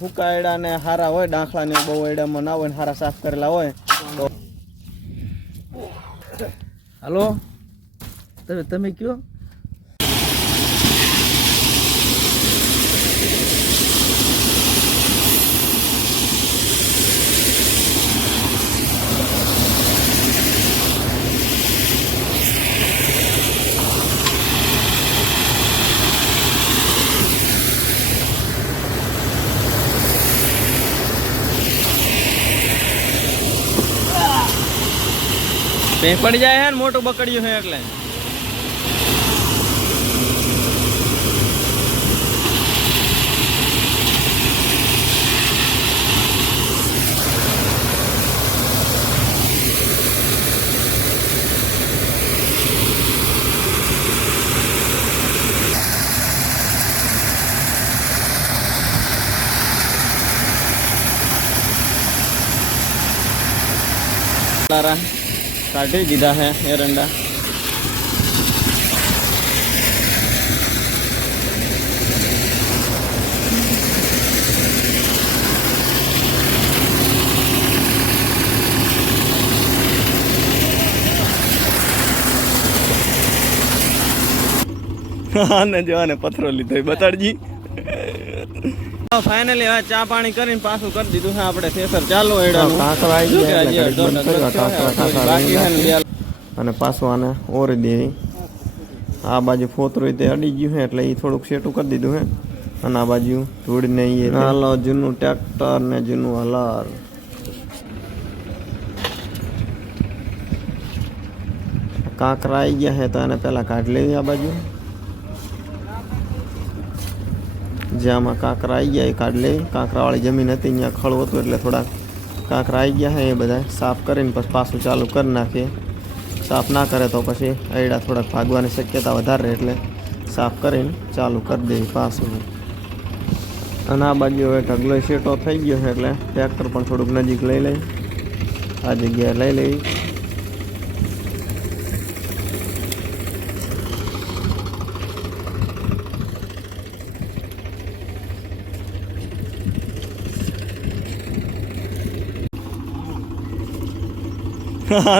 હુકા એડા ને હારા હોય, ડાંખલા ને બહુ એડામાં ના હોય ને હારા સાફ કરેલા હોય તો હાલો તમે કયો. પડી જાય હે ને મોટું બકડ્યું છે એટલે काटी दीदा है एरंडा। ने जो ने पत्थरों लीधो बताड़जी। फाइनली હવે ચા પાણી કરીને પાછું કરી દીધું છે આપણે થેસર ચાલો એડાનું અને પાછું આને ઓરી દેવી. આ બાજુ ફોતરું તે અડી ગયું છે એટલે એ થોડુંક સેટું કરી દીધું છે અને આ બાજુ ધૂળને એ હાલો જૂનું ટ્રેક્ટર ને જૂનું હલર. કાંકરા આવી ગયા છે તો એને પહેલા કાઢી લેવી. આ બાજુ જ્યાંમાં કાંકરા આવી ગયા એ કાઢી લેવી. કાંકરાવાળી જમીન હતી અહીંયા ખળ હતું એટલે થોડાક કાંકરા આવી ગયા છે એ બધા સાફ કરીને પછી પાછું ચાલુ કરી નાખીએ. સાફ ના કરે તો પછી એડા થોડાક ભાગવાની શક્યતા વધારે રહે એટલે સાફ કરીને ચાલુ કરી દેવી પાછું. અને આ બાજુ હવે ઢગલો શેટો થઈ ગયો છે એટલે ટ્રેક્ટર પણ થોડુંક નજીક લઈ લઈ આ જગ્યાએ લઈ લેવી.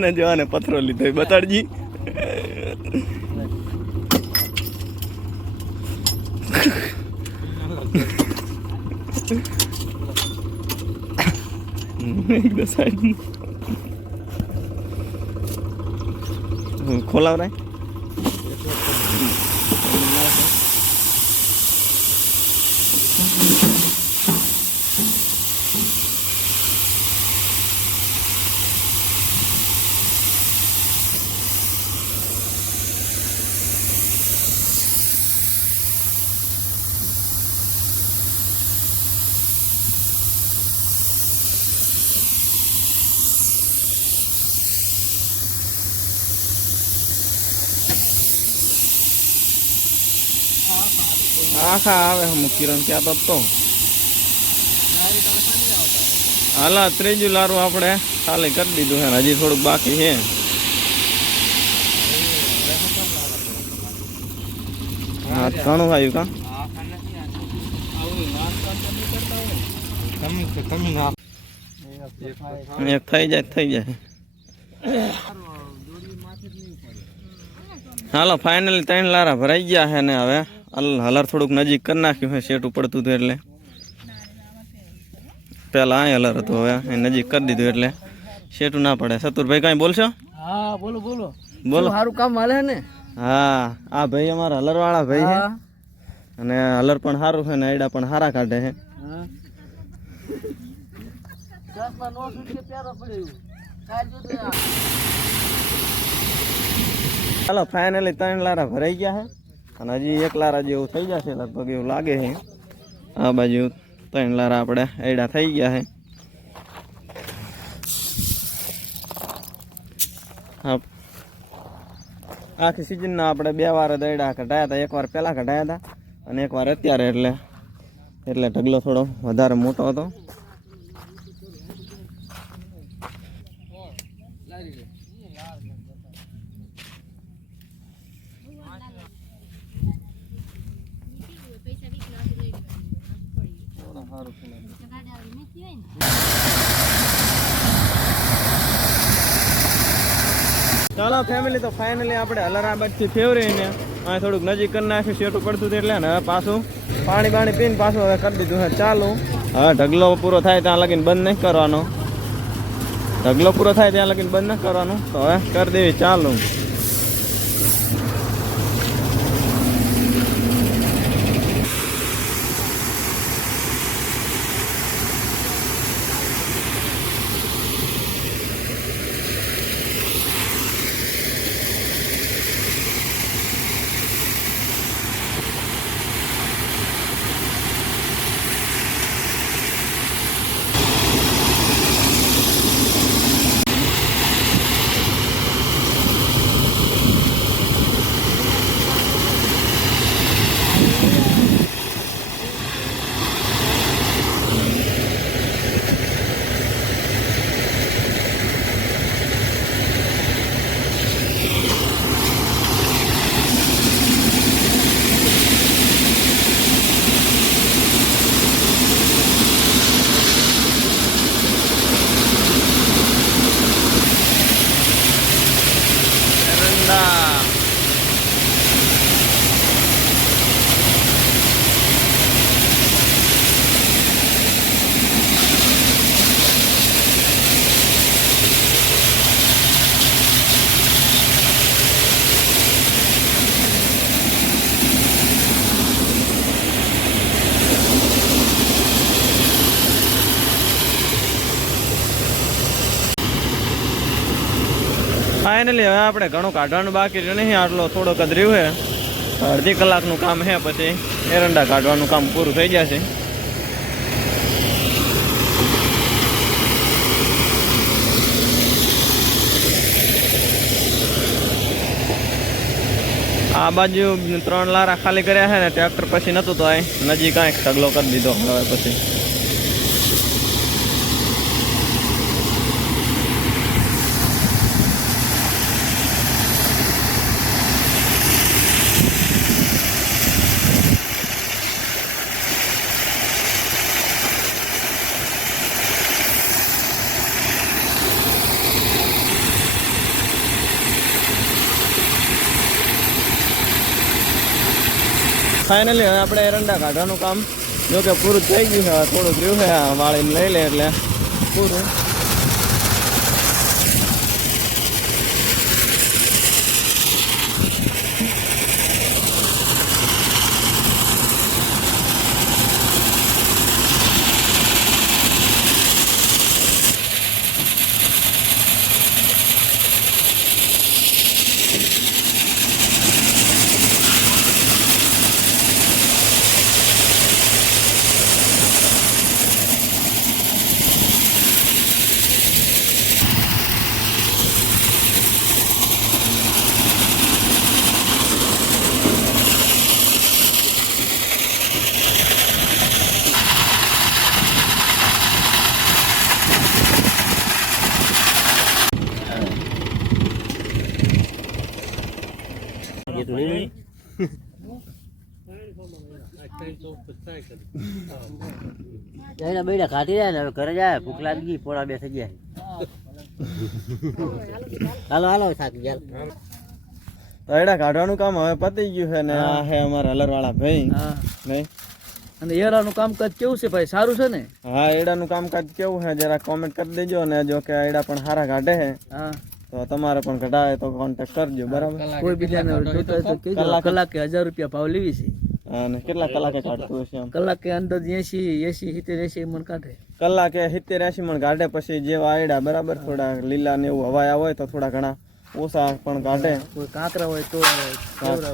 ને જો ને પથરો લીધો બતાડજી. ખોલાવ રાય આખા આવે હમ કિરણ ક્યાં તો હાલા ત્રીજું લારું આપણે ખાલી કરી દીધું છે. હજી થોડુંક બાકી છે. હા ઘણું આવ્યું કા એક થઈ જાય. હાલો ફાઇનલી 3 લારા ભરાઈ ગયા છે ને હવે હલર થોડુંક નજીક કરી નાખ્યું છે. શેટું પડતું હતું એટલે પેલા આ હલર હતું હવે નજીક કરી દીધું એટલે શેટું ના પડે. સતુરભાઈ કઈ બોલશો? હા બોલો બોલો બોલો. સારું કામ હાલે ને. હા આ ભાઈ અમારા હલર વાળા ભાઈ છે અને હલર પણ સારું છે ને આયડા પણ સારા કાઢે છે. ચાલો ફાઇનલી 3 લારા ભરાઈ ગયા છે અને હજી 1 લારા જેવું થઈ જશે લગભગ એવું લાગે છે. આ બાજુ 3 લારા આપણે એડા થઈ ગયા છે. હા આખી સિઝનના આપણે 2 વાર એડા કઢાયા હતા. 1 વાર પહેલાં કઢાયા હતા અને 1 વાર અત્યારે એટલે ઢગલો થોડો વધારે મોટો હતો. ચાલો ફેમિલી, તો ફાઇનલી આપણે હલરાબાદથી ફેવરીને અહીં થોડુંક નજીક કરી નાખ્યું, શેટું પડતું હતું એટલે. ને હવે પાછું પાણી પીને પાછું હવે કરી દીધું છે ચાલુ. હવે ઢગલો પૂરો થાય ત્યાં લગીને બંધ નહીં કરવાનો. ઢગલો પૂરો થાય ત્યાં લગીને બંધ નહીં કરવાનું. તો હવે કરી દેવી ચાલુ. ફાઇનલી હવે આપણે ઘણું કાઢવાનું બાકી રહ્યું નહીં, આટલો થોડોક જ રહ્યું છે. અડધી કલાકનું કામ છે, પછી એરંડા કાઢવાનું કામ પૂરું થઈ જશે. આ બાજુ 3 લારા ખાલી કર્યા છે ને, ટ્રેક્ટર પછી નહોતું તો નજીક કાંઈક ઢગલો કરી દીધો. હવે પછી ફાઇનલી હવે આપણે એરંડા કાઢવાનું કામ જો કે પૂરું થઈ ગયું છે. થોડુંક રહ્યું છે, વાળીને લઈ લે એટલે પૂરું. બેડા કાઢી જાય ને હવે ઘરે જાય, ભૂખ લાગી ગઈ, પોણા 2 થઈ ગયા. હાલો થાકી ગયા. તો એડા કાઢવાનું કામ હવે પતી ગયું છે ને આ છે અમારા હલરવાળા ભાઈ. નહીં અને એડાનું કામકાજ કેવું છે ભાઈ? સારું છે ને? હા, એડાનું કામકાજ કેવું છે જરા કોમેન્ટ કરી દેજો. ને જો કે એડા પણ સારા કાઢે છે તો તમારે પણ કઢાવે તો કોન્ટેક્ટ કરજો, બરાબર? કોઈ બીજાને જોતા હોય તો કહેજો. કલાકે 1000 રૂપિયા ભાવ લેવી છે. અને કેટલા કલાકે કાઢતું હશે? આમ કલાકે અંદાજ 80 70 મણ કાઢે. કલાકે 70-80 મણ કાઢે. પછી જેવા આયડા બરાબર થોડા લીલા ને એવું હવાયા હોય તો થોડા ઘણા ઓછા પણ કાઢે. કોઈ કાંકરા હોય તો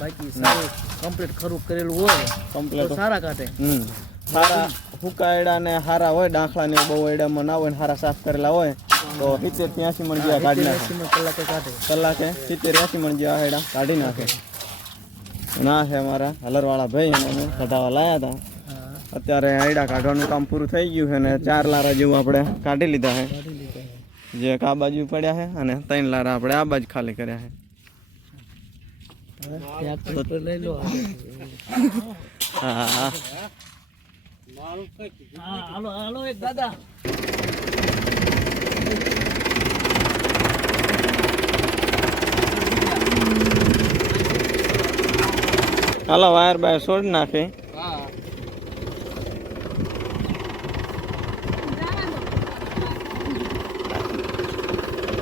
બાકી સારું કમ્પ્લીટ ખરું કરેલું હોય કમ્પ્લીટ સારા કાઢે. સારા હુકાયડા ને સારા હોય, ડાંખલા ને બહુ એડામાં ના હોય ને સારા સાફ કરેલા હોય તો 70-80 મણ જેવા કાઢી નાખે. કલાકે કાઢે. કલાકે 70-80 મણ જેવા આયડા કાઢી નાખે. ના છે અમારા હલરવાળા ભાઈ, અને અમે કઢાવા લાયા હતા. અત્યારે આયડા કાઢવાનું કામ પૂરું થઈ ગયું છે ને 4 લારા જેવું આપણે કાઢી લીધા છે. જે આ બાજુ પડ્યા છે અને 3 લારા આપણે આ બાજુ ખાલી કર્યા છે. હા, હા હાલો હાલો એક દાદા હાલો વાયર બાયર છોડી નાખે. હા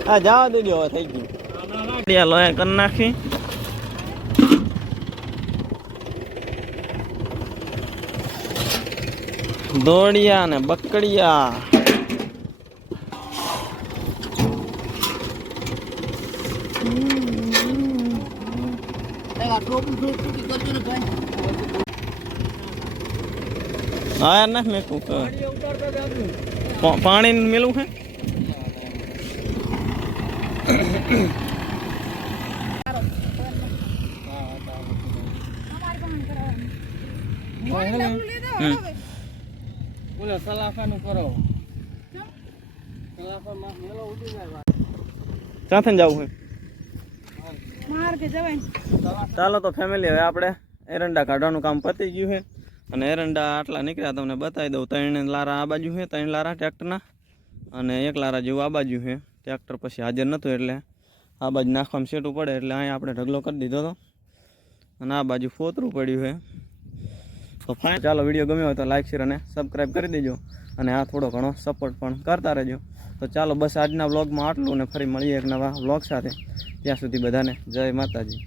હા જવા દેજો હવે થઈ ગયું. લોહી કરી નાખી. દોડિયા ને બકડિયા. હા યાર નાખ મેં પાણી મેલું છે. બોલો સલાફાનું કરો સલાફામાં મેલો ઉડી જાય. ક્યાંથી જવું છે? માર્ગે જવાય. ચાલો તો ફેમિલી હવે આપણે એરંડા કાઢવાનું કામ પતી ગયું છે અને એરંડા આટલા નીકળ્યા તમને બતાવી દઉં. 3 લારા આ બાજુ છે, 3 લારા ટ્રેક્ટરના અને 1 લારા જેવું આ બાજુ છે. ટ્રેક્ટર પછી હાજર નહોતું એટલે આ બાજુ નાખવામાં સેટું પડે એટલે અહીંયા આપણે ઢગલો કરી દીધો હતો અને આ બાજુ ફોતરું પડ્યું છે. તો ફાઇન ચાલો, વિડીયો ગમ્યો હોય તો લાઈક શેર અને સબસ્ક્રાઈબ કરી દેજો અને આ થોડો ઘણો સપોર્ટ પણ કરતા રહેજો. તો ચાલો બસ આજના વ્લોગમાં આટલું ને ફરી મળીએ એક નવા વ્લોગ સાથે. ત્યાં સુધી બધાને જય માતાજી.